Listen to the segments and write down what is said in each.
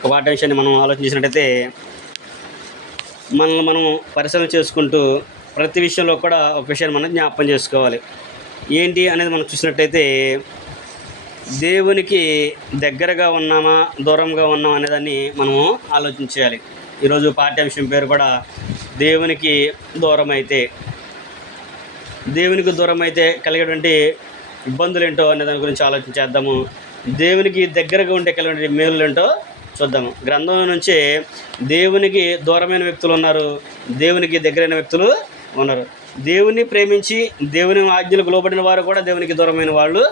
ఒక పాఠ్య విషయాన్ని మనం ఆలోచించినట్టయితే మనల్ని మనం పరిశీలన చేసుకుంటూ ప్రతి విషయంలో కూడా ఒక విషయాన్ని మనం జ్ఞాపకం చేసుకోవాలి. ఏంటి అనేది మనం చూసినట్టయితే దేవునికి దగ్గరగా ఉన్నామా దూరంగా ఉన్నామా అనేదాన్ని మనము ఆలోచించాలి. ఈరోజు పాఠ్యాంశం పేరు కూడా దేవునికి దూరం అయితే కలిగేటువంటి ఇబ్బందులు ఏంటో అనే దాని గురించి ఆలోచించేద్దాము. దేవునికి దగ్గరగా ఉంటే కలిగిన మేలులు ఏంటో చూద్దాము. గ్రంథం నుంచి దేవునికి దూరమైన వ్యక్తులు ఉన్నారు, దేవునికి దగ్గరైన వ్యక్తులు ఉన్నారు. దేవుని ప్రేమించి దేవుని ఆజ్ఞలకు లోబడిన వారు కూడా దేవునికి దూరమైన వాళ్ళు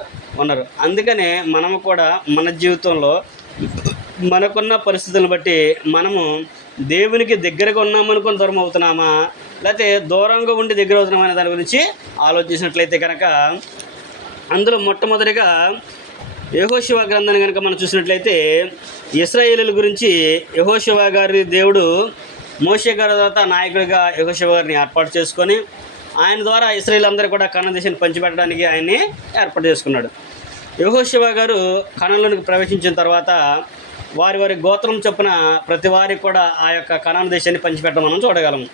ఉన్నారు. అందుకనే మనము కూడా మన జీవితంలో మనకున్న పరిస్థితులను బట్టి మనము దేవునికి దగ్గరగా ఉన్నామనుకొని దూరం అవుతున్నామా, లేకపోతే దూరంగా ఉండి దగ్గర అవుతున్నామా అనే దాని గురించి ఆలోచించినట్లయితే కనుక అందులో మొట్టమొదటిగా యెహోషువ గ్రంథాన్ని కనుక మనం చూసినట్లయితే ఇశ్రాయేలీయుల గురించి యెహోషువ గారి దేవుడు మోషే గారి తర్వాత నాయకుడిగా యెహోషువ గారిని ఏర్పాటు చేసుకొని ఆయన ద్వారా ఇశ్రాయేలు అందరూ కూడా కనాను దేశాన్ని పంచిపెట్టడానికి ఆయన్ని ఏర్పాటు చేసుకున్నాడు. యెహోషువ గారు కనానులోనికి ప్రవేశించిన తర్వాత వారి గోత్రం చొప్పున ప్రతి వారికి కూడా ఆ యొక్క కనాను దేశాన్ని పంచిపెట్టడం మనం చూడగలము.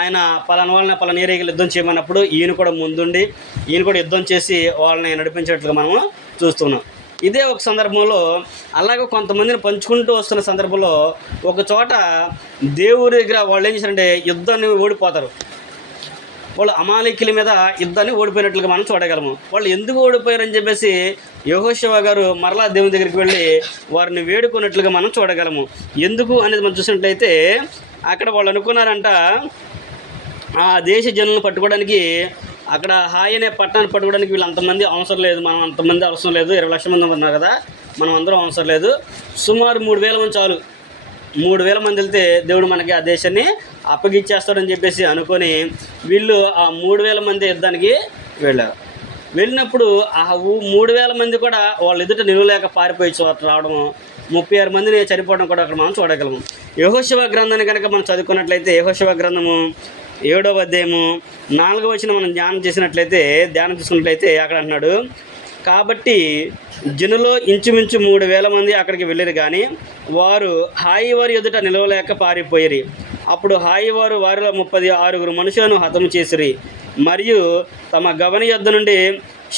ఆయన పలానా వాళ్ళని పలానా ఏరియాకి యుద్ధం చేయమన్నప్పుడు ఈయన కూడా ముందుండి ఈయన కూడా యుద్ధం చేసి వాళ్ళని నడిపించేట్లుగా మనము చూస్తున్నాం. ఇదే ఒక సందర్భంలో అలాగే కొంతమందిని పంచుకుంటూ వస్తున్న సందర్భంలో ఒక చోట దేవుడి దగ్గర వాళ్ళు ఏం చేశారంటే యుద్ధాన్ని ఓడిపోతారు. వాళ్ళు అమాలేకీయుల మీద యుద్ధాన్ని ఓడిపోయినట్లుగా మనం చూడగలము. వాళ్ళు ఎందుకు ఓడిపోయారని చెప్పేసి యెహోషువ గారు మరలా దేవుని దగ్గరికి వెళ్ళి వారిని వేడుకున్నట్లుగా మనం చూడగలము. ఎందుకు అనేది మనం చూసినట్లయితే అక్కడ వాళ్ళు అనుకున్నారంట ఆ దేశ జనులను పట్టుకోవడానికి, అక్కడ హాయ్ అనే పట్టణాన్ని పట్టుకోవడానికి వీళ్ళు అంతమంది అవసరం లేదు, మనం అంతమంది అవసరం లేదు, 20 లక్షల మంది ఉన్నారు కదా, మనం అందరం అవసరం లేదు, సుమారు 3,000 మంది చాలు, 3,000 మంది వెళ్తే దేవుడు మనకి ఆ దేశాన్ని అప్పగిచ్చేస్తాడని చెప్పేసి అనుకొని వీళ్ళు ఆ 3,000 మంది యుద్ధానికి వెళ్ళారు. వెళ్ళినప్పుడు ఆ 3,000 మంది కూడా వాళ్ళ ఎదుట నిలువలేక పారిపోయి రావడము, 36 మందిని చనిపోవడం కూడా అక్కడ మనం చూడగలము. యెహోషువ గ్రంథాన్ని కనుక మనం చదువుకున్నట్లయితే యెహోషువ గ్రంథము 7వ అధ్యాయము 4వ వచనం మనం ధ్యానం చేసుకున్నట్లయితే అక్కడ అంటున్నాడు, కాబట్టి జనులో ఇంచుమించు 3,000 మంది అక్కడికి వెళ్ళారు, కానీ వారు హాయి వారి ఎదుట నిలవలేక పారిపోయిరి. అప్పుడు హాయి వారిలో 36 మనుషులను హతము చేసిరి, మరియు తమ గవని యొద్ద నుండి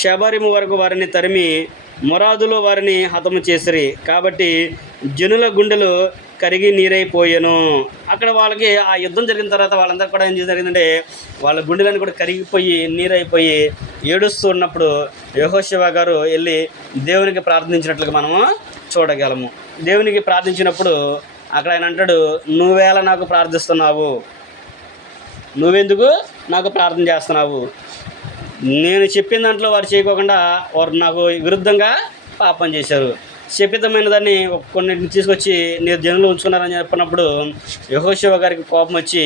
షబరిము వరకు వారిని తరిమి మొరాదులో వారిని హతము చేసిరి. కాబట్టి జనుల గుండెలు కరిగి నీరైపోయాను. అక్కడ వాళ్ళకి ఆ యుద్ధం జరిగిన తర్వాత వాళ్ళందరూ కూడా ఏం జరిగిందంటే వాళ్ళ గుండెలను కూడా కరిగిపోయి నీరైపోయి ఏడుస్తూ ఉన్నప్పుడు యెహోషువ గారు వెళ్ళి దేవునికి ప్రార్థించినట్లుగా మనము చూడగలము. దేవునికి ప్రార్థించినప్పుడు అక్కడ ఆయన అంటాడు, నువ్వేలా నాకు ప్రార్థిస్తున్నావు, నువ్వెందుకు నాకు ప్రార్థన చేస్తున్నావు, నేను చెప్పిన దాంట్లో వారు చేయకోకుండా వారు నాకు విరుద్ధంగా పాపం చేశారు, శపితమైన దాన్ని కొన్నింటిని తీసుకొచ్చి నేను జనులు ఉంచుకున్నారని చెప్పినప్పుడు యెహోషువ గారికి కోపం వచ్చి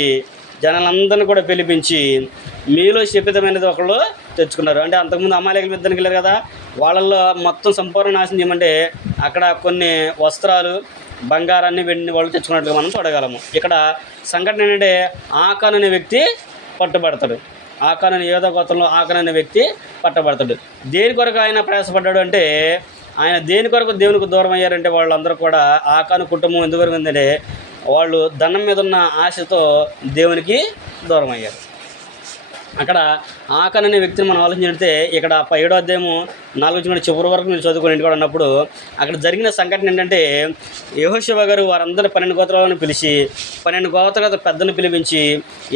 జనాలందరినీ కూడా పిలిపించి మీలో శపితమైనది ఒకళ్ళు తెచ్చుకున్నారు. అంటే అంతకుముందు అమాలేకీయుల యుద్ధానికి వెళ్ళారు కదా, వాళ్ళల్లో మొత్తం సంపూర్ణ నాశనం చేయమంటే అక్కడ కొన్ని వస్త్రాలు, బంగారాన్ని, వెండిని వాళ్ళు తెచ్చుకున్నట్లుగా మనం చూడగలము. ఇక్కడ సంఘటన ఏంటంటే ఆకాను అనే వ్యక్తి పట్టుబడతాడు. ఆకాను అనే యోధా గోత్రంలో ఆకాను అనే వ్యక్తి పట్టబడతాడు. దేని కొరకు ఆయన ప్రయాసపడ్డాడు అంటే, ఆయన దేని కొరకు దేవునికి దూరం అయ్యారంటే వాళ్ళందరూ కూడా ఆకాను కుటుంబం ఎందువరకు ఉందంటే వాళ్ళు ధనం మీద ఉన్న ఆశతో దేవునికి దూరం అయ్యారు. అక్కడ ఆకాను అనే వ్యక్తిని మనం ఆలోచించితే ఇక్కడ 7వ అధ్యాయము 4 చివరి వరకు మీరు చదువుకుని ఇంటికి అన్నప్పుడు అక్కడ జరిగిన సంఘటన ఏంటంటే యెహోషువ గారు వారందరూ 12 గోత్రాలను పిలిచి 12 గోత్రాల పెద్దలను పిలిపించి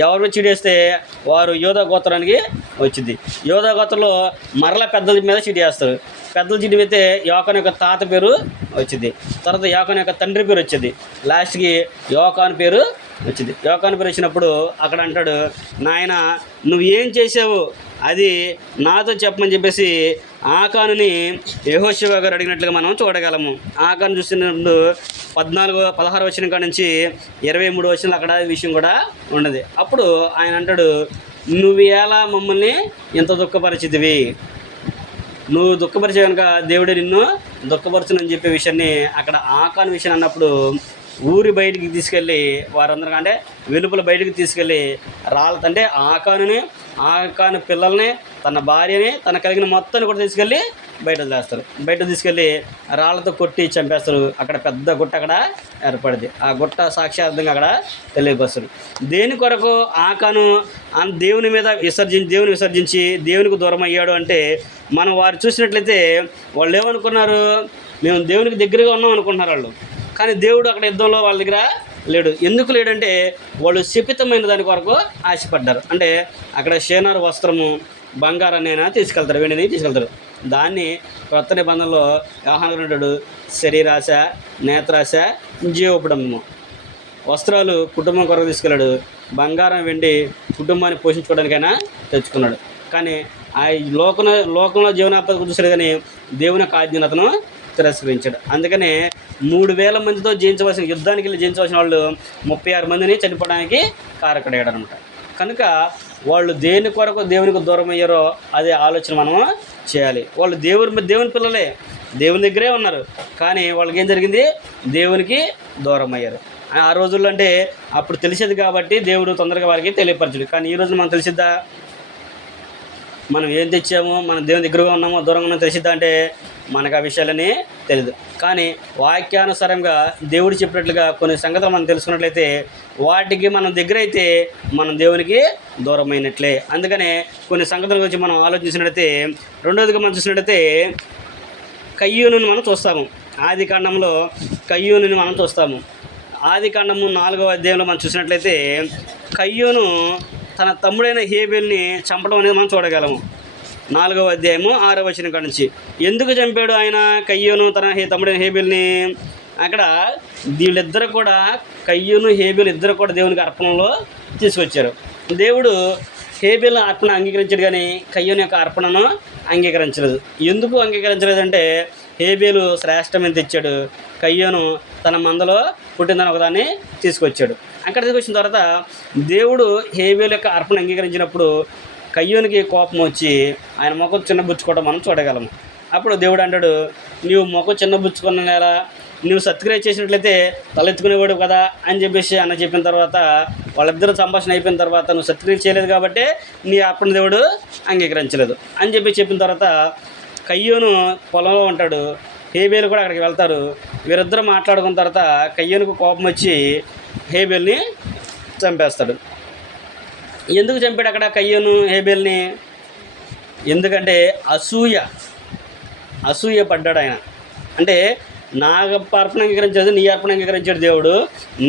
ఎవరు చీడేస్తే వారు యోధా గోత్రానికి వచ్చింది. యోధా గోత్రంలో మరల పెద్దల మీద చీటి వేస్తారు. పెద్దల చీటి అయితే యోకాను యొక్క తాత పేరు వచ్చింది, తర్వాత యోకాను యొక్క తండ్రి పేరు వచ్చింది, లాస్ట్కి యోకాను పేరు వచ్చింది. యోకాను పేరు వచ్చినప్పుడు అక్కడ అంటాడు, నాయన నువ్వు ఏం చేసావు అది నాతో చెప్పమని చెప్పేసి ఆకానుని యెహోషువ గారు అడిగినట్లుగా మనం చూడగలము. ఆకాను చూసినప్పుడు 16 వచనం కాడ నుంచి 23 వచనాలు అక్కడ విషయం కూడా ఉన్నది. అప్పుడు ఆయన అంటాడు, నువ్వు ఎలా మమ్మల్ని ఎంత దుఃఖపరిచితివి, నువ్వు దుఃఖపరిచే కనుక దేవుడే నిన్ను దుఃఖపరచునని చెప్పే విషయాన్ని అక్కడ ఆకాను విషయం అన్నప్పుడు ఊరి బయటికి తీసుకెళ్ళి వారందరికీ అంటే వెలుపల బయటికి తీసుకెళ్ళి ఆకాను పిల్లల్ని, తన భార్యని, తన కలిగిన మొత్తాన్ని కూడా తీసుకెళ్ళి బయట వదిలేస్తారు. బయట తీసుకెళ్ళి రాళ్ళతో కొట్టి చంపేస్తారు. అక్కడ పెద్ద గుట్ట అక్కడ ఏర్పడింది. ఆ గుట్ట సాక్ష్యార్థంగా అక్కడ తెలియపరుస్తారు. దేని కొరకు ఆకాను దేవుని విసర్జించి దేవునికి దూరం అయ్యాడు అంటే, మనం వారు చూసినట్లయితే వాళ్ళు ఏమనుకున్నారు, మేము దేవునికి దగ్గరగా ఉన్నాం అనుకుంటున్నారు వాళ్ళు. కానీ దేవుడు అక్కడ యుద్ధంలో వాళ్ళ దగ్గర లేడు. ఎందుకు లేడంటే వాళ్ళు శపితమైన దాని కొరకు ఆశపడ్డారు. అంటే అక్కడ షేనారు వస్త్రము, బంగారాన్నైనా తీసుకెళ్తారు, వెండిని తీసుకెళ్తారు. దాన్ని కొత్త నిబంధనలో యోహాను అంటాడు, శరీరాశ, నేత్రాశ, జీవోపడము. వస్త్రాలు కుటుంబం కొరకు తీసుకెళ్ళాడు, బంగారం వెండి కుటుంబాన్ని పోషించుకోవడానికైనా తెచ్చుకున్నాడు. కానీ ఆ లోకంలో జీవనాపద చూశాడు, కానీ దేవుని యొక్క ఆజ్ఞను అతను తిరస్కరించాడు. అందుకనే 3000 మందితో యుద్ధానికి వెళ్ళి జయించవలసిన వాళ్ళు 36 మందిని చనిపోవడానికి కారకుడయ్యాడు అనమాట. కనుక వాళ్ళు దేని కొరకు దేవునికి దూరం అయ్యారో అదే ఆలోచన మనము చేయాలి. వాళ్ళు దేవుని పిల్లలే, దేవుని దగ్గరే ఉన్నారు, కానీ వాళ్ళకి ఏం జరిగింది, దేవునికి దూరం అయ్యారు. ఆ రోజుల్లో అంటే అప్పుడు తెలిసేది కాబట్టి దేవుడు తొందరగా వారికి తెలియపరచడు. కానీ ఈ రోజు మనకు తెలిసిద్దా, మనం ఏం తెచ్చామో, మనం దేవుని దగ్గరగా ఉన్నామో దూరంగా ఉన్నామో తెలిసిద్దా అంటే మనకు ఆ విషయాలని తెలియదు. కానీ వాక్యానుసారంగా దేవుడు చెప్పినట్లుగా కొన్ని సంగతులు మనం తెలుసుకున్నట్లయితే వాటికి మనం దగ్గర అయితే మనం దేవునికి దూరమైనట్లే. అందుకనే కొన్ని సంగతుల గురించి మనం ఆలోచించినట్లయితే, రెండోదిగా మనం చూసినట్లయితే కయ్యూనుని మనం చూస్తాము. ఆది కాండంలో కయ్యూనుని మనం చూస్తాము. ఆది కాండము 4వ అధ్యాయంలో మనం చూసినట్లయితే కయ్యూను తన తమ్ముడైన హేబేల్ని చంపడం అనేది మనం చూడగలము. 4వ అధ్యాయము 6వ వచనం కాడ నుంచి. ఎందుకు చంపాడు ఆయన కయ్యూను తన తమ్ముడైన హేబేల్ని? అక్కడ వీళ్ళిద్దరు కూడా, కయ్యూను హేబేలు ఇద్దరు కూడా దేవునికి అర్పణలో తీసుకొచ్చారు. దేవుడు హేబేల్ అర్పణ అంగీకరించాడు, కానీ కయ్యూను యొక్క అర్పణను అంగీకరించలేదు. ఎందుకు అంగీకరించలేదంటే హేబేలు శ్రేష్టమైన తెచ్చాడు, కయ్యూను తన మందలో పుట్టిందని ఒకదాన్ని తీసుకొచ్చాడు. అక్కడ తీసుకొచ్చిన తర్వాత దేవుడు హేబేలు యొక్క అర్పణ అంగీకరించినప్పుడు కయ్యూనికి కోపం వచ్చి ఆయన ముఖం చిన్నబుచ్చుకోవడం మనం చూడగలము. అప్పుడు దేవుడు అంటాడు, నీవు ముఖం చిన్నబుచ్చుకున్న ఎలా, నువ్వు సత్క్రియ చేసినట్లయితే తలెత్తుకునేవాడు కదా అని చెప్పిన తర్వాత వాళ్ళిద్దరూ సంభాషణ అయిపోయిన తర్వాత నువ్వు సత్క్రియ చేయలేదు కాబట్టి నీ అర్పణ దేవుడు అంగీకరించలేదు అని చెప్పిన తర్వాత కయ్యూను పొలంలో ఉంటాడు, హేబేలు కూడా అక్కడికి వెళ్తారు. వీరిద్దరూ మాట్లాడుకున్న తర్వాత కయ్యూనుకు కోపం వచ్చి హేబేల్ని చంపేస్తాడు. ఎందుకు చంపాడు అక్కడ కయ్యూను హేబేల్ని? ఎందుకంటే అసూయ పడ్డాడు ఆయన. అంటే నా అర్పణ అంగీకరించదు, నీ అర్పణ అంగీకరించాడు దేవుడు,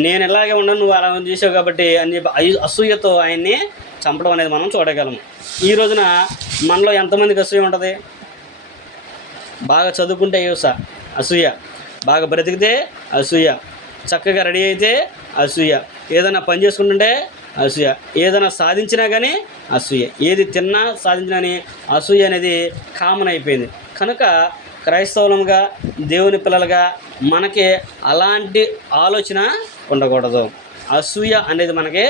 నేను ఎలాగే ఉన్నాను, నువ్వు అలా చేసావు కాబట్టి అని చెప్పి అసూయతో ఆయన్ని చంపడం అనేది మనం చూడగలము. ఈ రోజున మనలో ఎంతమందికి అసూయ ఉంటుంది? బాగా చదువుకుంటే అసూయ, బాగా బ్రతికితే అసూయ, చక్కగా రెడీ అయితే అసూయ, ఏదైనా పని చేసుకుంటుంటే అసూయ, ఏదైనా సాధించినా కానీ అసూయ, ఏది తిన్నా సాధించినా కానీ అసూయ అనేది కామన్ అయిపోయింది. కనుక క్రైస్తవులంగా దేవుని పిల్లలుగా మనకి అలాంటి ఆలోచన ఉండకూడదు. అసూయ అనేది మనకి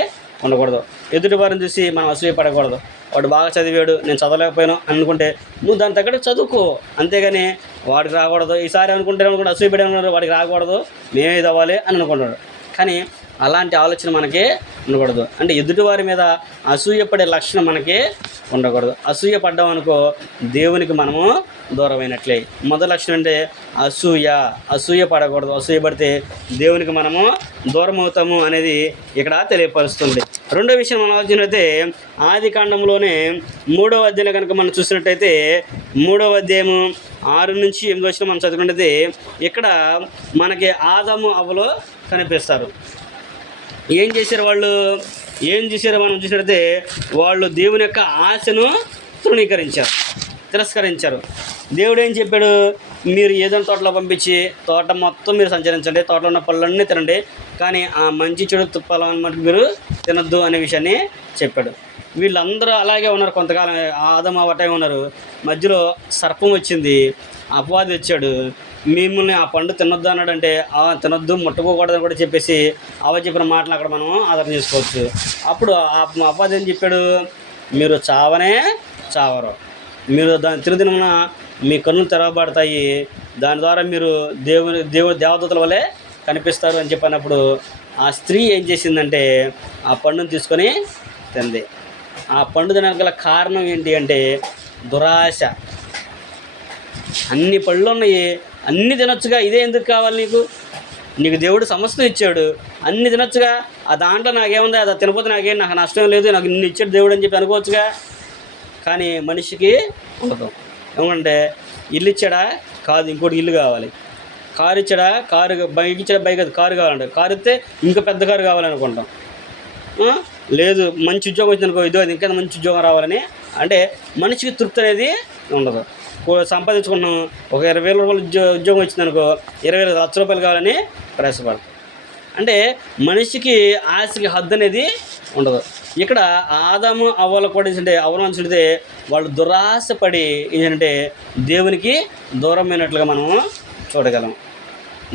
ఉండకూడదు. ఎదుటి వారిని చూసి మనం అసూయ పడకూడదు. వాడు బాగా చదివాడు, నేను చదవలేకపోయాను అనుకుంటే నువ్వు దాని తగ్గట్టు చదువుకో, అంతేగాని వాడికి రాకూడదు, ఈసారి అనుకుంటే అసూయ పడే వాడికి రాకూడదు, మేమే ఇది అవ్వాలి అని అనుకుంటున్నాడు. కానీ అలాంటి ఆలోచన మనకి ఉండకూడదు. అంటే ఎదుటివారి మీద అసూయపడే లక్షణం మనకి ఉండకూడదు. పడ్డాం అనుకో దేవునికి మనము దూరమైనట్లే. మొదటి లక్షణం అంటే అసూయ పడకూడదు. అసూయ పడితే దేవునికి మనము దూరం అవుతాము అనేది ఇక్కడ తెలియపరుస్తుంది. రెండో విషయం మనం ఆలోచించినట్లయితే ఆది కాండంలోనే 3వ అధ్యాయంలో కనుక మనం చూసినట్టయితే 3వ అధ్యాయము 6 నుంచి 8 వచనం మనం చదువుకున్నట్లయితే ఇక్కడ మనకి ఆదాము అవ్వలు కనిపిస్తారు. ఏం చేశారు మనం చూసినట్లయితే వాళ్ళు దేవుని యొక్క ఆశను తిరస్కరించారు. దేవుడు ఏం చెప్పాడు? మీరు ఏదైనా తోటలో పంపించి తోట మొత్తం మీరు సంచరించండి, తోటలో ఉన్న పళ్ళన్నీ తినండి, కానీ ఆ మంచి చెడు ఫలం మటుకు మీరు తినద్దు అనే విషయాన్ని చెప్పాడు. వీళ్ళందరూ అలాగే ఉన్నారు. కొంతకాలం ఆదాము అవ్వ టైం ఉన్నారు. మధ్యలో సర్పం వచ్చింది, అపవాది వచ్చాడు, మిమ్మల్ని ఆ పండు తినొద్దు అన్నాడంటే తినొద్దు, ముట్టుకోకూడదని కూడా చెప్పేసి అవ చెప్పిన మాటలు అక్కడ మనం ఆధారం చేసుకోవచ్చు. అప్పుడు ఆ అపవాది ఏం చెప్పాడు? మీరు చావరు, మీరు దాని తిరుదినమున మీ కన్నులు తెరవబడతాయి, దాని ద్వారా మీరు దేవదూతల వల్లే కనిపిస్తారు అని చెప్పినప్పుడు ఆ స్త్రీ ఏం చేసిందంటే ఆ పండును తీసుకొని తింది. ఆ పండు తినడానికి గల కారణం ఏంటి అంటే దురాశ. అన్ని పళ్ళు ఉన్నాయి, అన్నీ తినొచ్చుగా, ఇదే ఎందుకు కావాలి నీకు? నీకు దేవుడు సమస్తం ఇచ్చాడు, అన్ని తినొచ్చుగా. ఆ దాంట్లో నాకేముంది, అది తినపోతే నాకు నష్టం లేదు, నాకు ఇన్ని ఇచ్చాడు దేవుడు అని చెప్పి అనుకోవచ్చుగా. కానీ మనిషికి ఉండదు. ఏమంటే ఇల్లు ఇచ్చాడా, కాదు ఇంకోటి ఇల్లు కావాలి. కారు ఇచ్చాడా, బైక్ ఇచ్చాడా, బైక్ అది కారు కావాలంటే, కారు ఇస్తే ఇంకా పెద్ద కారు కావాలనుకుంటాం. లేదు మంచి ఉద్యోగం వచ్చిందనుకో, ఇదో అది ఇంకా మంచి ఉద్యోగం రావాలని. అంటే మనిషికి తృప్తి అనేది ఉండదు. సంపాదించుకున్నాం, ఒక 20,000 రూపాయలు ఉద్యోగం వచ్చిందనుకో, 20,000 లక్షల రూపాయలు కావాలని ప్రయాసపడతాం. అంటే మనిషికి ఆశకి హద్దు అనేది ఉండదు. ఇక్కడ ఆదాము అవ్వలు కూడా ఏంటంటే అవలంబించితే వాళ్ళు దురాశపడి ఏంటంటే దేవునికి దూరమైనట్లుగా మనము చూడగలం.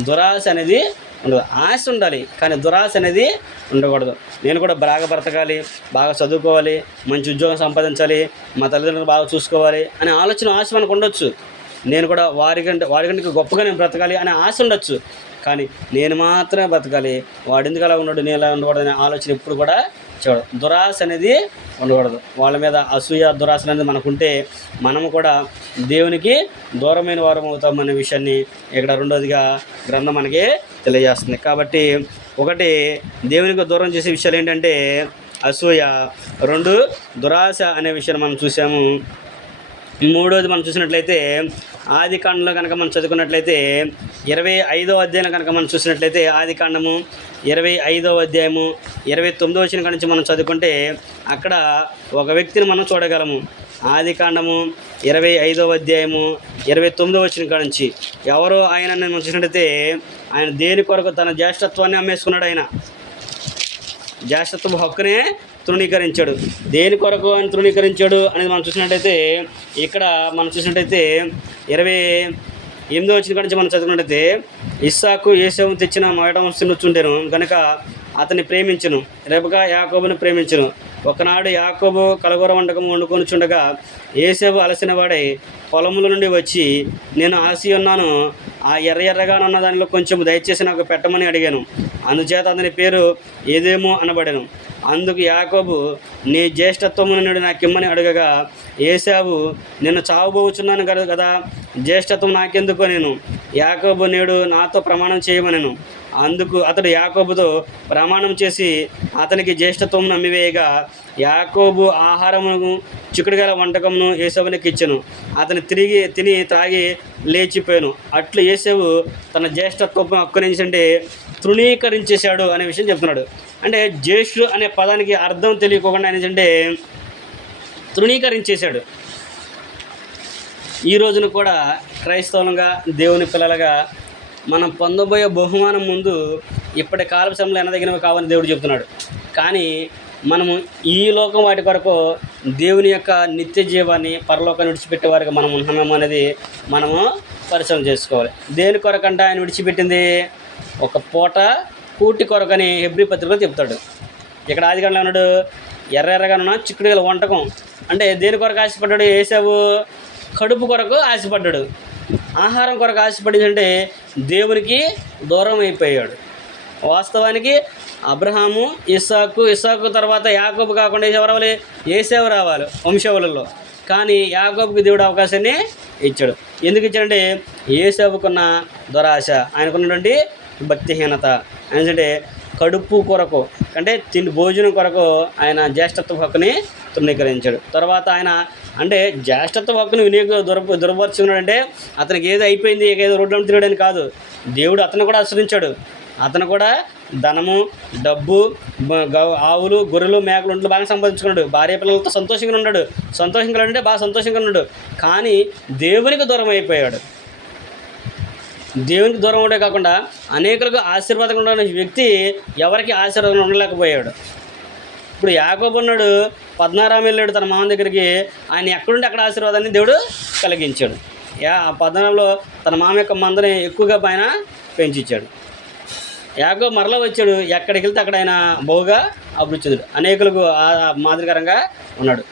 దురాశ అనేది ఉండదు. ఆశ ఉండాలి కానీ దురాశ అనేది ఉండకూడదు. నేను కూడా బాగా బ్రతకాలి, బాగా చదువుకోవాలి, మంచి ఉద్యోగం సంపాదించాలి, మా తల్లిదండ్రులు బాగా చూసుకోవాలి అనే ఆశ మనకు ఉండొచ్చు. నేను కూడా వాడికంటే గొప్పగా నేను బ్రతకాలి అనే ఆశ ఉండొచ్చు. కానీ నేను మాత్రమే బ్రతకాలి, వాడు ఎందుకు అలా ఉన్నాడు, నేను ఎలా ఉండకూడదు అనే ఆలోచన ఎప్పుడు కూడా చూడదు. దురాశ అనేది ఉండకూడదు. వాళ్ళ మీద అసూయ, దురాశ అనేది మనకుంటే మనము కూడా దేవునికి దూరమైన వారం అవుతామనే విషయాన్ని ఇక్కడ రెండోదిగా గ్రంథం మనకి తెలియజేస్తుంది. కాబట్టి ఒకటి దేవునికి దూరం చేసే విషయాలు ఏంటంటే అసూయ, 2 దురాశ అనే విషయాన్ని మనం చూసాము. మూడోది మనం చూసినట్లయితే ఆదికాండంలో కనుక మనం చదువుకున్నట్లయితే 25వ అధ్యాయం కనుక మనం చూసినట్లయితే ఆదికాండము 25వ అధ్యాయము 29వ వచనం నుంచి మనం చదువుకుంటే అక్కడ ఒక వ్యక్తిని మనం చూడగలము. ఆదికాండము 25వ అధ్యాయము 29వ వచనం నుంచి ఎవరు ఆయన మనం చూసినట్లయితే ఆయన దేని కొరకు తన జ్యేష్ఠత్వాన్ని అమ్మేసుకున్నాడు. ఆయన జ్యేష్ఠత్వ హక్కునే తృణీకరించాడు. దేని కొరకు ఆయన తృణీకరించాడు అనేది మనం చూసినట్టయితే ఇక్కడ మనం చూసినట్టయితే 28వ వచనం నుంచి మనం చదువుకున్నట్టయితే ఇస్సాకు ఏశావును తెచ్చిన మాట వచ్చుండెను కనుక అతన్ని ప్రేమించును, రెబెకా యాకోబును ప్రేమించును. ఒకనాడు యాకోబు కలగూర వంటకం వండుకొని చుండగా ఏశావు అలసిన వాడై పొలముల నుండి వచ్చి నేను ఆశి ఉన్నాను, ఆ ఎర్రగా ఉన్న దానిలో కొంచెం దయచేసి నాకు పెట్టమని అడిగాను. అందుచేత అతని పేరు ఏదేమో అనబడెను. అందుకు యాకోబు నీ జ్యేష్ఠత్వము నుండి నాకిమ్మని అడగగా ఏశావు నిన్ను చావబోచున్నాను కదా, జ్యేష్ఠత్వం నాకెందుకో నేను. యాకోబు నేడు నాతో ప్రమాణం చేయమనెను. అందుకు అతడు యాకోబుతో ప్రమాణం చేసి అతనికి జ్యేష్ఠత్వం నమ్మివేయగా యాకోబు ఆహారమును చిక్కుడుగల వంటకమును ఏశావునికి ఇచ్చెను. అతను తిని త్రాగి లేచిపోయాను. అట్లు ఏశావు తన జ్యేష్ఠత్వం హక్కునించంటే తృణీకరించేశాడు అనే విషయం చెప్తున్నాడు. అంటే జ్యేష్ఠుడు అనే పదానికి అర్థం తెలియకోకుండా ఏంటంటే తృణీకరించేశాడు. ఈ రోజున కూడా క్రైస్తవులుగా దేవుని పిల్లలుగా మనం పొందబోయే బహుమానం ముందు ఇప్పటి కాల సమయంలో ఎనదగినవి కావని దేవుడు చెప్తున్నాడు. కానీ మనము ఈ లోకం వాటి కొరకు దేవుని యొక్క నిత్య జీవాన్ని పరలోకాన్ని విడిచిపెట్టే వారికి మనం ఉన్నామేమో అనేది మనము పరిశీలన చేసుకోవాలి. దేని కొరకంటే ఆయన విడిచిపెట్టింది ఒక పూట కూటి కొరకని హెబ్రీ పత్రికలో చెప్తాడు. ఇక్కడ ఆదికాండంలో ఉన్నాడు ఎర్రగా ఉన్న చిక్కుడుగల వంటకం. అంటే దేని కొరకు ఆశపడ్డాడు? ఏశావు కడుపు కొరకు ఆశపడ్డాడు, ఆహారం కొరకు ఆశపడిందంటే దేవునికి దూరం అయిపోయాడు. వాస్తవానికి అబ్రహాము ఇస్సాకు తర్వాత యాకోబు కాకుండా ఎవరు రావాలి? ఏశావు రావాలి వంశావళుల్లో. కానీ యాకోబుకి దేవుడు అవకాశాన్ని ఇచ్చాడు. ఎందుకు ఇచ్చాడంటే ఏశావుకున్న దురాశ, ఆయనకున్నటువంటి భక్తిహీనత. ఎందుకంటే కడుపు కొరకు అంటే భోజనం కొరకు ఆయన జ్యేష్ఠత్వ హక్కుని తృణీకరించాడు. తర్వాత ఆయన అంటే జ్యేష్ఠత్వ హక్కుని దుర్పరుచుకున్నాడంటే అతనికి ఏదో అయిపోయింది, ఏదో రోడ్డు తిరగడానికి కాదు. దేవుడు అతను కూడా ఆశ్రయించాడు. అతను కూడా ధనము, డబ్బు, ఆవులు, గొర్రెలు, మేకలు ఒంట్లు బాగా సంపాదించుకున్నాడు. భార్య పిల్లలతో సంతోషంగా ఉన్నాడు. సంతోషంగా అంటే బాగా సంతోషంగా ఉన్నాడు. కానీ దేవునికి దూరం అయిపోయాడు. దేవునికి దూరం ఉండే కాకుండా అనేకులకు ఆశీర్వాదంగా ఉన్న వ్యక్తి ఎవరికి ఆశీర్వాదం ఉండలేకపోయాడు. ఇప్పుడు యాకోబు ఉన్నాడు, 16 వెళ్ళాడు తన మామ దగ్గరికి. ఆయన ఎక్కడుంటే అక్కడ ఆశీర్వాదాన్ని దేవుడు కలిగించాడు. 16లో తన మామ యొక్క మందని ఎక్కువగా ఆయన పెంచిచ్చాడు. యాకోబు మరలా వచ్చాడు, ఎక్కడికి వెళ్తే అక్కడ ఆయన బహుగా అభివృద్ధి చెందాడు, అనేకులకు మాదిరికరంగా ఉన్నాడు.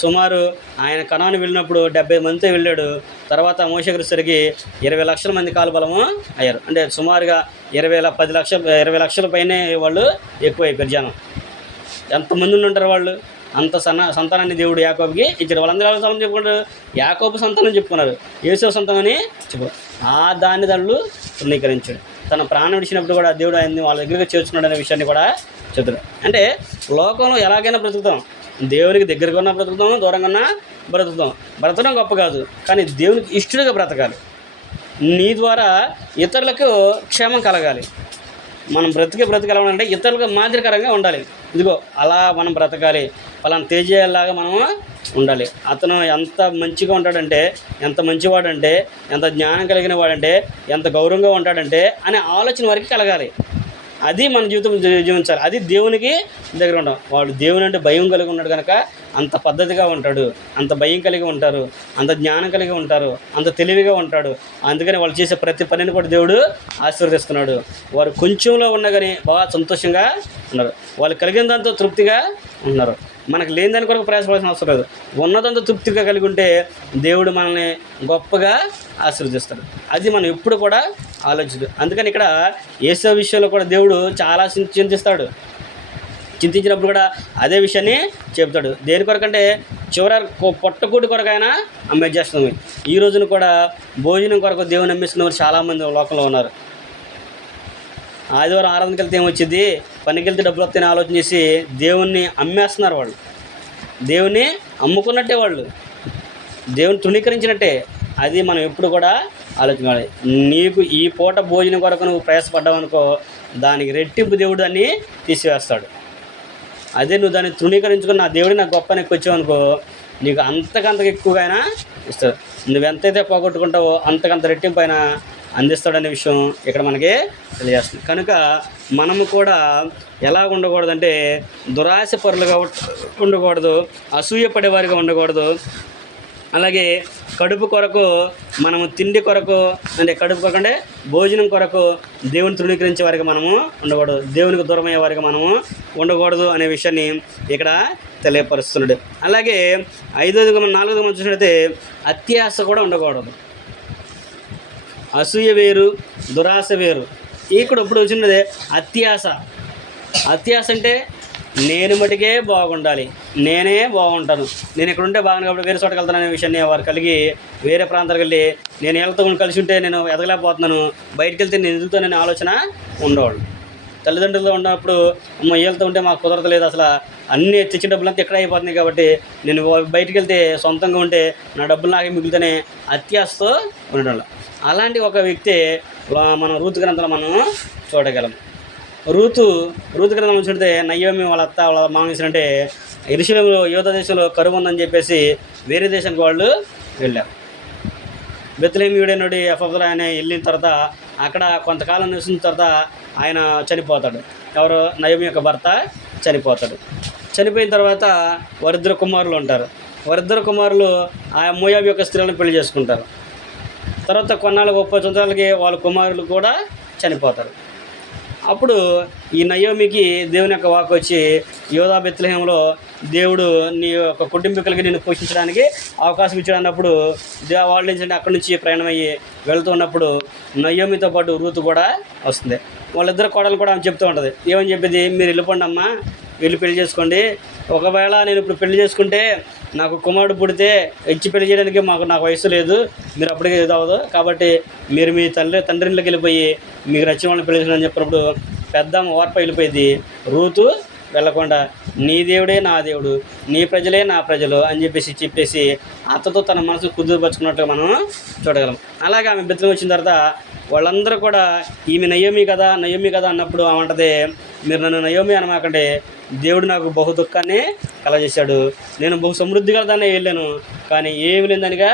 సుమారు ఆయన కనాను వెళ్ళినప్పుడు 70 మందితో వెళ్ళాడు. తర్వాత మోషేకృష్ణకి 20 లక్షల మంది కాలుబలము అయ్యారు. అంటే సుమారుగా 20 లక్షల పైనే వాళ్ళు ఎక్కువ అయిపోయారు. జనం ఎంతమంది ఉంటారు వాళ్ళు? అంత సంతానాన్ని దేవుడు యాకోబుకి ఇచ్చాడు. వాళ్ళందరూ ఎవరి సంతానం చెప్పుకున్నారు? యాకోబు సంతానం చెప్పుకున్నారు, యేసు సంతానం అని చెప్పారు. ఆ దాన్ని దాళ్ళు తృణీకరించాడు. తన ప్రాణం విడిచినప్పుడు కూడా దేవుడు ఆయన్ని వాళ్ళ దగ్గరికి చేర్చుకున్నాడు అనే విషయాన్ని కూడా చెప్తాడు. అంటే లోకంలో ఎలాగైనా బ్రతుకుతాం, దేవునికి దగ్గరగా ఉన్నా బ్రతుకుతాం, దూరంగా ఉన్నా బ్రతుకుతాం. బ్రతకడం గొప్ప కాదు, కానీ దేవునికి ఇష్టడుగా బ్రతకాలి. నీ ద్వారా ఇతరులకు క్షేమం కలగాలి. మనం బ్రతకాలంటే ఇతరులకు మాదిరికరంగా ఉండాలి. ఇదిగో అలా మనం బ్రతకాలి, పలానా తేజలాగా మనం ఉండాలి. అతను ఎంత మంచిగా ఉంటాడంటే, ఎంత మంచివాడంటే, ఎంత జ్ఞానం కలిగిన వాడంటే, ఎంత గౌరవంగా ఉంటాడంటే అనే ఆలోచన వారికి కలగాలి. అది మన జీవితం జీవించాలి. అది దేవునికి దగ్గర ఉంటాం. వాడు దేవుని అంటే భయం కలిగి ఉన్నాడు కనుక అంత పద్ధతిగా ఉంటాడు, అంత భయం కలిగి ఉంటారు, అంత జ్ఞానం కలిగి ఉంటారు, అంత తెలివిగా ఉంటాడు. అందుకని వాళ్ళు చేసే ప్రతి పనిని కూడా దేవుడు ఆశీర్వదిస్తున్నాడు. వారు కొంచెంలో ఉన్నా కానీ బాగా సంతోషంగా ఉన్నారు. వాళ్ళు కలిగిన దాంతో తృప్తిగా ఉన్నారు. మనకు లేని దాని కొరకు ప్రయాసపడాల్సిన అవసరం లేదు. ఉన్నదంతా తృప్తిగా కలిగి ఉంటే దేవుడు మనల్ని గొప్పగా ఆశీర్వదిస్తాడు. అది మనం ఎప్పుడు కూడా ఆలోచించదు. అందుకని ఇక్కడ యేసు విషయంలో కూడా దేవుడు చాలా చింతిస్తాడు. చింతించినప్పుడు కూడా అదే విషయాన్ని చెప్తాడు. దేని కొరకంటే చివరి పొట్టకూటి కొరకైనా అమ్మేసేస్తుంది. ఈ రోజున కూడా భోజనం కొరకు దేవుని అమ్మేసుకున్న వారు చాలామంది లోకంలో ఉన్నారు. ఆదివారం ఆరాధనకి వెళ్తే ఏమొచ్చింది, పనికి వెళ్తే డబ్బులు వస్తాయని ఆలోచన చేసి దేవుణ్ణి అమ్మేస్తున్నారు. వాళ్ళు దేవుణ్ణి అమ్ముకున్నట్టే, వాళ్ళు దేవుని తృణీకరించినట్టే. అది మనం ఎప్పుడు కూడా ఆలోచించాలి. నీకు ఈ పూట భోజనం కొరకు నువ్వు ప్రయాసపడ్డావు అనుకో, దానికి రెట్టింపు దేవుడు దాన్ని తీసివేస్తాడు. అదే నువ్వు దాన్ని తృణీకరించుకుని నా దేవుడి నాకు గొప్ప నీకు వచ్చావు అనుకో, నీకు అంతకంతకు ఎక్కువగా అయినా ఇస్తాడు. నువ్వు ఎంతైతే పోగొట్టుకుంటావో అంతకంత రెట్టింపు అయినా అందిస్తాడనే విషయం ఇక్కడ మనకి తెలియజేస్తుంది. కనుక మనము కూడా ఎలా ఉండకూడదంటే దురాశ పరులుగా ఉండకూడదు, అసూయపడేవారిగా ఉండకూడదు. అలాగే కడుపు కొరకు మనము తిండి కొరకు అంటే కడుపు కొరకు అంటే భోజనం కొరకు దేవుని తృణీకరించే వారికి మనము ఉండకూడదు, దేవునికి దూరమయ్యే వారికి మనము ఉండకూడదు అనే విషయాన్ని ఇక్కడ తెలియపరుస్తున్నాడు. అలాగే 4వ మనం చూసినట్లయితే అత్యాశ కూడా ఉండకూడదు. అసూయ వేరు, దురాశ వేరు. ఇక్కడ ఇప్పుడు వచ్చినదే అత్యాశ. అత్యాశ అంటే నేను మటుకే బాగుండాలి, నేనే బాగుంటాను, నేను ఇక్కడ ఉంటే బాగుంది కాబట్టి వేరే చోటకి వెళ్తాను అనే విషయాన్ని వారు కలిగి వేరే ప్రాంతాలకు వెళ్ళి నేను వీళ్ళతో కలిసి ఉంటే నేను ఎదగలేకపోతున్నాను, బయటికి వెళ్తే నేను ఎదుగుతాననే ఆలోచన ఉండేవాళ్ళు. తల్లిదండ్రులతో ఉన్నప్పుడు అమ్మ వీళ్ళతో ఉంటే మాకు కుదరతలేదు, అసలు అన్నీ తెచ్చిన డబ్బులంతా ఎక్కడ అయిపోతున్నాయి కాబట్టి నేను బయటికి వెళ్తే సొంతంగా ఉంటే నా డబ్బులు నాకే మిగులుతూనే అత్యాశతో ఉండడం. అలాంటి ఒక వ్యక్తి మనం రూతు గ్రంథంలో మనం చూడగలం. రూతు గ్రంథం చూస్తే నయోమి వాళ్ళ అత్త వాళ్ళ మామేసినంటే యెరూషలేములో యూదా దేశంలో కరువు ఉందని చెప్పేసి వేరే దేశానికి వాళ్ళు వెళ్ళారు. బెత్లెహేమీయుడైనడు ఎఫ్రాయిము ఆయన వెళ్ళిన తర్వాత అక్కడ కొంతకాలం నివసించిన తర్వాత ఆయన చనిపోతాడు. ఎవరు? నయోమి యొక్క భర్త చనిపోతాడు. చనిపోయిన తర్వాత వారిద్దరు కుమారులు ఉంటారు. వారిద్దరు కుమారులు ఆ మోయాబు యొక్క స్త్రీలను పెళ్లి చేసుకుంటారు. తర్వాత కొన్నాళ్ళకి 30 సంవత్సరాలకి వాళ్ళ కుమారులు కూడా చనిపోతారు. అప్పుడు ఈ నయోమికి దేవుని యొక్క వాక్కు వచ్చి యూదా బెత్లెహేములో దేవుడు నీ యొక్క కుటుంబీకులకి నిన్ను పోషించడానికి అవకాశం ఇచ్చాడన్నప్పుడు వాళ్ళు ఏంటంటే అక్కడి నుంచి ప్రయాణమయ్యి వెళ్తూ ఉన్నప్పుడు నయోమితో పాటు రూతు కూడా వస్తుంది. వాళ్ళిద్దరు కోడలు కూడా ఆమె చెప్తూ ఉంటుంది. ఏమని చెప్పేది, మీరు వెళ్ళిపోండి అమ్మా, వెళ్ళి పెళ్లి చేసుకోండి. ఒకవేళ నేను ఇప్పుడు పెళ్లి చేసుకుంటే నాకు కుమారుడు పుడితే ఇచ్చి పెళ్లి చేయడానికి నాకు వయసు లేదు, మీరు అప్పటికే ఇది అవ్వదు, కాబట్టి మీరు మీ తండ్రిలోకి వెళ్ళిపోయి మీకు నచ్చిన వాళ్ళని పెళ్లి చేసుకోండి అని చెప్పినప్పుడు పెద్ద ఓర్ప వెళ్ళిపోయింది. రూతు వెళ్ళకుండా నీ దేవుడే నా దేవుడు, నీ ప్రజలే నా ప్రజలు అని చెప్పేసి అత్తతో తన మనసు కుదురుపరుచుకున్నట్టుగా మనం చూడగలం. అలాగే ఆమె బెత్లెహేము వచ్చిన తర్వాత వాళ్ళందరూ కూడా ఈమె నయోమి కదా అన్నప్పుడు ఆమంటది, మీరు నన్ను నయోమి అనమాకంటే దేవుడు నాకు బహు దుఃఖాన్ని కలగజేశాడు, నేను బహు సమృద్ధిగా దాన్ని వెళ్ళాను, కానీ ఏమి లేదనిగా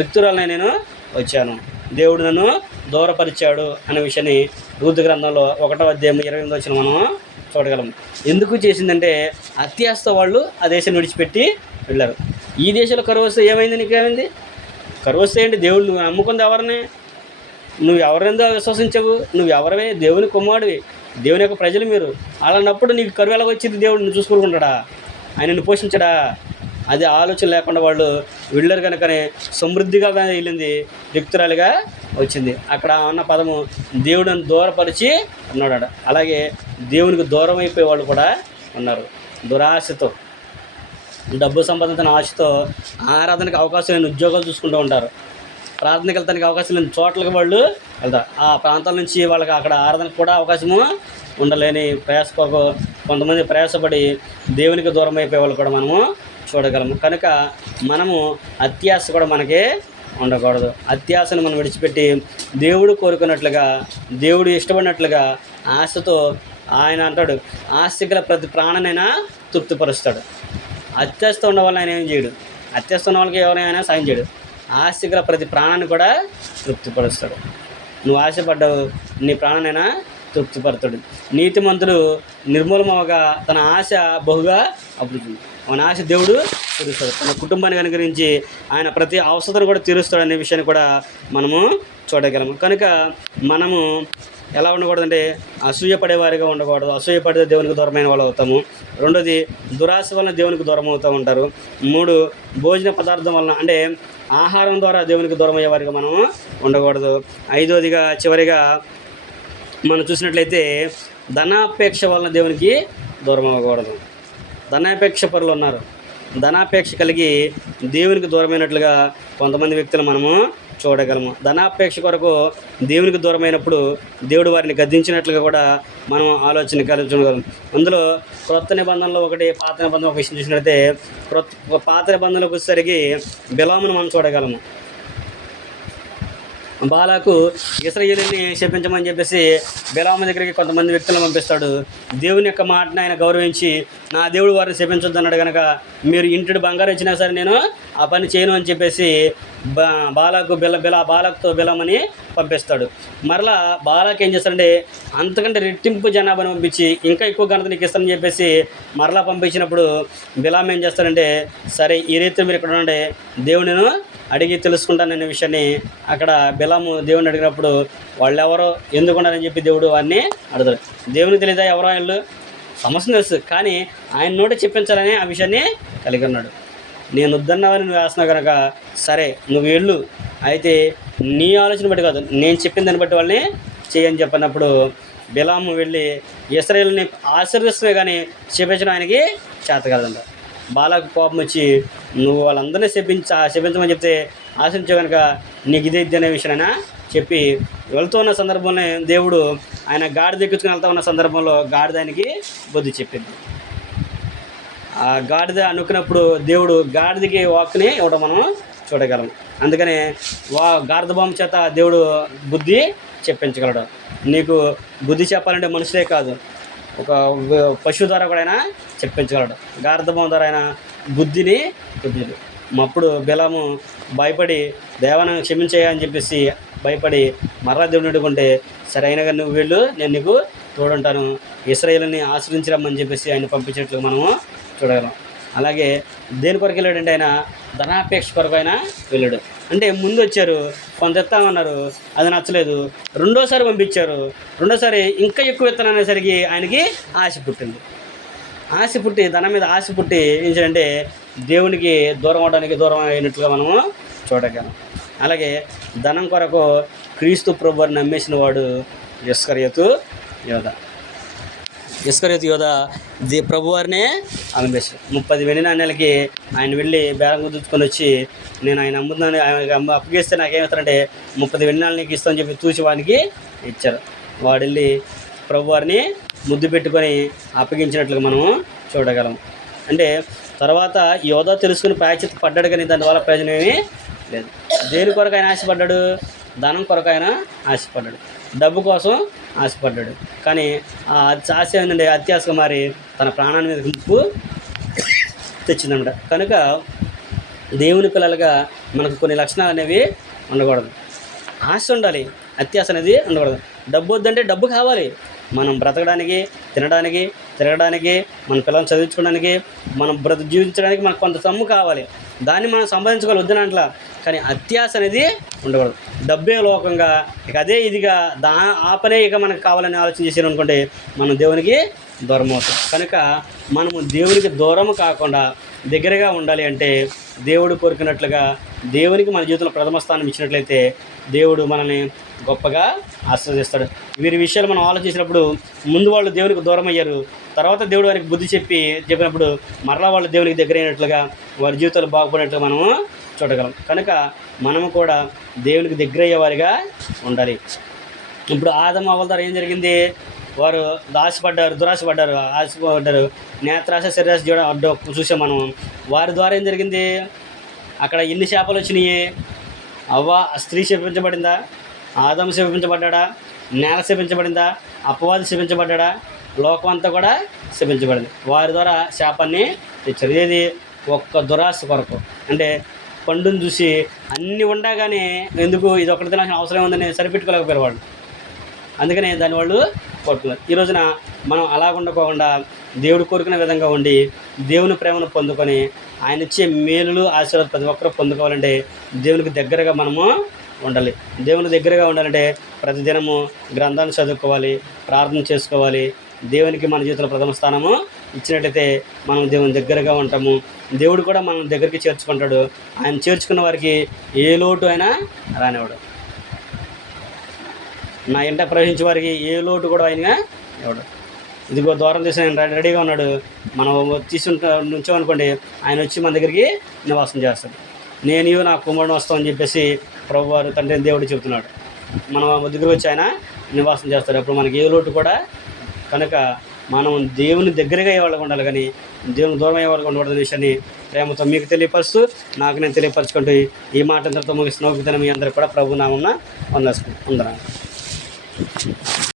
రిక్తురాలనే నేను వచ్చాను, దేవుడు నన్ను దూరపరిచాడు అనే విషయాన్ని రూతు గ్రంథంలో 1వ అధ్యాయం 28వ వచనం మనం చూడగలం. ఎందుకు చేసిందంటే అత్యాశతో వాళ్ళు ఆ దేశాన్ని విడిచిపెట్టి వెళ్ళారు. ఈ దేశంలో కరువు వస్తే ఏమైంది, నీకేమైంది? కరువు వస్తే ఏంటి? దేవుడు నువ్వు నమ్ముకుంది ఎవరిని? నువ్వు ఎవరినో విశ్వసించవు, నువ్వు ఎవరివే? దేవుని కుమారుడివి, దేవుని యొక్క ప్రజలు మీరు. అలాంటప్పుడు నీకు కరువు ఎలా వచ్చింది? దేవుడు నువ్వు చూసుకుంటాడా? ఆయన నిన్ను పోషించడా? అది ఆలోచన లేకుండా వాళ్ళు వెళ్ళారు కనుకనే సమృద్ధిగా వెళ్ళింది, రిక్తురాలిగా వచ్చింది. అక్కడ ఉన్న పదము దేవుడిని దూరపరిచి ఉన్నాడు. అలాగే దేవునికి దూరం అయిపోయే వాళ్ళు కూడా ఉన్నారు దురాశతో. డబ్బు సంపాదించిన ఆశతో ఆరాధనకి అవకాశం లేని ఉద్యోగాలు చూసుకుంటూ ఉంటారు. ప్రార్థనకి వెళ్తానికి అవకాశం లేని చోట్లకి వాళ్ళు వెళ్తారు. ఆ ప్రాంతాల నుంచి వాళ్ళకి అక్కడ ఆరాధనకు కూడా అవకాశము ఉండలేని ప్రయాసకు కొంతమంది ప్రయాసపడి దేవునికి దూరం అయిపోయే వాళ్ళు కూడా మనము చూడగలము. కనుక మనము అత్యాశ కూడా మనకి ఉండకూడదు. అత్యాశను మనం విడిచిపెట్టి దేవుడు కోరుకున్నట్లుగా, దేవుడు ఇష్టపడినట్లుగా ఆశతో, ఆయన అంటాడు, ఆశ గల ప్రతి ప్రాణనైనా తృప్తిపరుస్తాడు. అత్యాశతో ఉన్న వాళ్ళని ఆయన ఏం చేయడు. అత్యాశ ఉన్న వాళ్ళకి ఎవరైనా సాయం చేయడు. ఆశ గల ప్రతి ప్రాణాన్ని కూడా తృప్తిపరుస్తాడు. నువ్వు ఆశపడ్డావు, నీ ప్రాణనైనా తృప్తిపరుతాడు. నీతిమంతుడు నిర్మూలమవగా తన ఆశ బహుగా అభివృద్ధి. మన ఆశ దేవుడు తీరుస్తాడు. తన కుటుంబానికి అనుగ్రహించి ఆయన ప్రతి అవసరం కూడా తీరుస్తాడు అనే విషయాన్ని కూడా మనము చూడగలము. కనుక మనము ఎలా ఉండకూడదంటే అసూయపడేవారిగా ఉండకూడదు. అసూయపడితే దేవునికి దూరమైన వాళ్ళు అవుతాము. రెండోది, దురాశ వలన దేవునికి దూరం అవుతూ ఉంటారు. 3, భోజన పదార్థం వలన అంటే ఆహారం ద్వారా దేవునికి దూరం అయ్యేవారిగా మనము ఉండకూడదు. 5వదిగా చివరిగా మనం చూసినట్లయితే ధనాపేక్ష వలన దేవునికి దూరం అవ్వకూడదు. ధనాపేక్ష పరులు ఉన్నారు. ధనాపేక్ష కలిగి దేవునికి దూరమైనట్లుగా కొంతమంది వ్యక్తులు మనము చూడగలము. ధనాపేక్ష కొరకు దేవునికి దూరమైనప్పుడు దేవుడు వారిని గద్దించినట్లుగా కూడా మనం ఆలోచన చూడగలం. అందులో క్రొత్త నిబంధనలో ఒకటి, పాత నిబంధనలో ఒక విషయం చూసినట్లయితే పాత నిబంధనలకు వచ్చేసరికి బిలామును మనం చూడగలము. బాలాకు ఇశ్రాయేలుని శపించమని చెప్పేసి బిలాము దగ్గరికి కొంతమంది వ్యక్తులను పంపిస్తాడు. దేవుని యొక్క మాటను ఆయన గౌరవించి, నా దేవుడు వారిని శపించొద్దు అన్నాడు కనుక మీరు ఇంటి బంగారం ఇచ్చినా సరే నేను ఆ పని చేయను అని చెప్పేసి బాలాకుతో బిలామని పంపిస్తాడు. మరలా బాలాకు ఏం చేస్తాడంటే అంతకంటే రెట్టింపు జనాభాను పంపించి ఇంకా ఎక్కువ ఘనత నీకు ఇస్తానని చెప్పేసి మరలా పంపించినప్పుడు బిలాం ఏం చేస్తాడంటే, సరే ఈ రీతిలో మీరు ఇక్కడ ఉండే దేవుడిని అడిగి తెలుసుకుంటాననే విషయాన్ని అక్కడ బిలాము దేవుని అడిగినప్పుడు వాళ్ళు ఎవరో ఎందుకున్నారని చెప్పి దేవుడు వారిని అడుగుతాడు. దేవునికి తెలియదా ఎవరో వాళ్ళు? సమస్య తెలుసు, కానీ ఆయన నోట చెప్పించాలని ఆ విషయాన్ని కలిగి ఉన్నాడు. నేను వద్దన్నావని నువ్వు వేస్తున్నావు కనుక సరే నువ్వు వెళ్ళు, అయితే నీ ఆలోచన బట్టి కాదు నేను చెప్పిన దాన్ని బట్టి వాళ్ళని చేయని చెప్పినప్పుడు బిలాము వెళ్ళి ఇశ్రాయేలుని ఆశీర్వదిస్తమే కానీ శపించడం ఆయనకి చేత కాదంట. బాలాకు కోపం వచ్చి నువ్వు వాళ్ళందరినీ శపించమని చెప్తే ఆశించే కనుక నీకు ఇదే అనే విషయాన్ని చెప్పి వెళ్తూ ఉన్న సందర్భంలో దేవుడు ఆయన గాడిద ఎక్కించుకుని వెళ్తూ ఉన్న సందర్భంలో గాడిద ఆయనకి బుద్ధి చెప్పింది. ఆ గాడిద అనుకున్నప్పుడు దేవుడు గాడిదకి వాక్ని ఇవ్వడం మనం చూడగలం. అందుకనే గాడిద బొమ్మ చేత దేవుడు బుద్ధి చెప్పించగలడు. నీకు బుద్ధి చెప్పాలంటే మనుషులే కాదు, ఒక పశువు ద్వారా కూడా ఆయన చెప్పించగలడు. గాడిద బొమ్మ ద్వారా ఆయన బుద్ధిని బుద్ధిని అప్పుడు బిలాము భయపడి దేవాన్ని క్షమించేయ అని చెప్పేసి భయపడి మరలా దేవుడిని అడుగుంటే, సరే అయినగా నువ్వు వెళ్ళు, నేను నీకు తోడుంటాను, ఇశ్రాయేలుని ఆశ్రయించరమ్మని చెప్పేసి ఆయన పంపించినట్లు మనము చూడగలం. అలాగే దేని కొరకు వెళ్ళాడంటే ఆయన ధనాపేక్ష కొరకు ఆయన వెళ్ళాడు. అంటే ముందు వచ్చారు, కొంత ఎత్తామన్నారు, అది నచ్చలేదు. రెండోసారి పంపించారు, రెండోసారి ఇంకా ఎక్కువ ఎత్తాను అనేసరికి ఆయనకి ఆశ పుట్టింది. ఆశ పుట్టి ధనం మీద ఆశ పుట్టి ఏం చేయాలంటే దేవునికి దూరం అవడానికి దూరం అయినట్లుగా మనము చూడగలం. అలాగే ధనం కొరకు క్రీస్తు ప్రభువుని నమ్మేసిన వాడు ఇస్కరియోతు యోధ ప్రభువారినే అమ్మేశాడు. 30 వెండి నాణ్యాలకి ఆయన వెళ్ళి బేరం కుదుర్చుకొని వచ్చి నేను ఆయన అమ్ముతున్నాను, ఆయన అప్పగిస్తే నాకేమవుతారంటే 30 వెండి నాణ్యాలు నీకు ఇస్తామని చెప్పి చూసి వానికి ఇచ్చారు. వాడు వెళ్ళి ప్రభువారిని ముద్దు పెట్టుకొని అప్పగించినట్లుగా మనము చూడగలం. అంటే తర్వాత యోధ తెలుసుకుని ప్రాయశ్చిత్త పడ్డాడు, కానీ దానివల్ల ప్రయోజనం ఏమీ లేదు. దేని కొరకు ఆయన ఆశపడ్డాడు? ధనం కొరకు ఆయన ఆశపడ్డాడు, డబ్బు కోసం ఆశపడ్డాడు. కానీ ఆ ఆశ ఏంటంటే అత్యాశగా మారి తన ప్రాణాన్ని మీద ముప్పు తెచ్చిందన్నమాట. కనుక దేవుని పిల్లలుగా మనకు కొన్ని లక్షణాలు అనేవి ఉండకూడదు. ఆశ ఉండాలి, అత్యాశ అనేది ఉండకూడదు. డబ్బు వద్దంటే డబ్బు కావాలి, మనం బ్రతకడానికి, తినడానికి, తిరగడానికి, మన పిల్లల్ని చదివించుకోవడానికి, మనం జీవించడానికి మనకు కొంత సొమ్ము కావాలి. దాన్ని మనం సంపాదించుకోవాలి వద్దునట్లా. కానీ అత్యాశ అనేది ఉండకూడదు. డబ్బే లోకంగా ఇక అదే ఇదిగా ఆ పనే ఇక మనకు కావాలని ఆలోచన చేసారు అనుకోండి, మనం దేవునికి దూరం అవుతాం. కనుక మనము దేవునికి దూరం కాకుండా దగ్గరగా ఉండాలి అంటే దేవుడు కోరుకున్నట్లుగా దేవునికి మన జీవితంలో ప్రథమ స్థానం ఇచ్చినట్లయితే దేవుడు మనల్ని గొప్పగా ఆశీర్వదిస్తాడు. వీరి విషయాలు మనం ఆలోచించినప్పుడు ముందు వాళ్ళు దేవునికి దూరం అయ్యారు, తర్వాత దేవుడు వారికి బుద్ధి చెప్పినప్పుడు మరలా వాళ్ళు దేవునికి దగ్గర అయినట్లుగా వారి జీవితాలు బాగుపడినట్లుగా మనము చూడగలం. కనుక మనము కూడా దేవునికి దగ్గర అయ్యేవారిగా ఉండాలి. ఇప్పుడు ఆదమ అవ్వల ద్వారా ఏం జరిగింది? వారు ఆశపడ్డారు. నేత్రాశ శరీరాశ చూడ అడ్డు చూసాం మనం. వారి ద్వారా ఏం జరిగింది? అక్కడ ఎన్ని శాపాలు వచ్చినాయి? స్త్రీ శపించబడిందా? ఆదము శపించబడ్డా? నేల శపించబడిందా? అపవాది శపించబడ్డా? లోకం అంతా కూడా శపించబడింది. వారి ద్వారా శాపాన్ని తెచ్చారు. ఏది? ఒక్క దురాశ కొరకు. అంటే పండును చూసి అన్నీ ఉండగానే ఎందుకు ఇది ఒకటి తినాల్సిన అవసరం ఉందని సరిపెట్టుకోలేకపోయారు వాళ్ళు. అందుకనే దాన్ని వాళ్ళు కొట్టుకున్నారు. ఈ రోజున మనం అలా ఉండకోకుండా దేవుడు కోరుకునే విధంగా ఉండి దేవుని ప్రేమను పొందుకొని ఆయన ఇచ్చే మేలులు ఆశీర్వాదాలు ప్రతి ఒక్కరూ పొందుకోవాలంటే దేవునికి దగ్గరగా మనము ఉండాలి. దేవునికి దగ్గరగా ఉండాలంటే ప్రతిదినము గ్రంథాన్ని చదువుకోవాలి, ప్రార్థన చేసుకోవాలి. దేవునికి మన జీవితంలో ప్రథమ స్థానము ఇచ్చినట్టయితే మనం దేవుని దగ్గరగా ఉంటాము. దేవుడు కూడా మనం దగ్గరికి చేర్చుకుంటాడు. ఆయన చేర్చుకున్న వారికి ఏ లోటు అయినా రానివాడు. నా ఇంట ప్రవేశించే వారికి ఏ లోటు కూడా ఆయన ఇవ్వడు. ఇదిగో దూరం తీసి ఆయన రెడీగా ఉన్నాడు. మనం నుంచోమనుకోండి, ఆయన వచ్చి మన దగ్గరికి నివాసం చేస్తాడు. నేను నా కుమారుడు వస్తామని చెప్పేసి ప్రభువారు తండ్రి దేవుడు చెబుతున్నాడు. మనం దగ్గర వచ్చి ఆయన నివాసం చేస్తాడు. అప్పుడు మనకి ఏ లోటు కూడా. కనుక మనం దేవుని దగ్గరగా అయ్యేవాళ్ళగా ఉండాలి, కానీ దేవుని దూరం అయ్యేవాళ్ళగా ఉండకూడదు విషయాన్ని ప్రేమతో మీకు తెలియపరుస్తూ నాకు నేను తెలియపరచుకుంటూ ఈ మాట అంతటితో ముగిస్తున్న మీ అందరూ కూడా ప్రభు నామమున వందనాలు.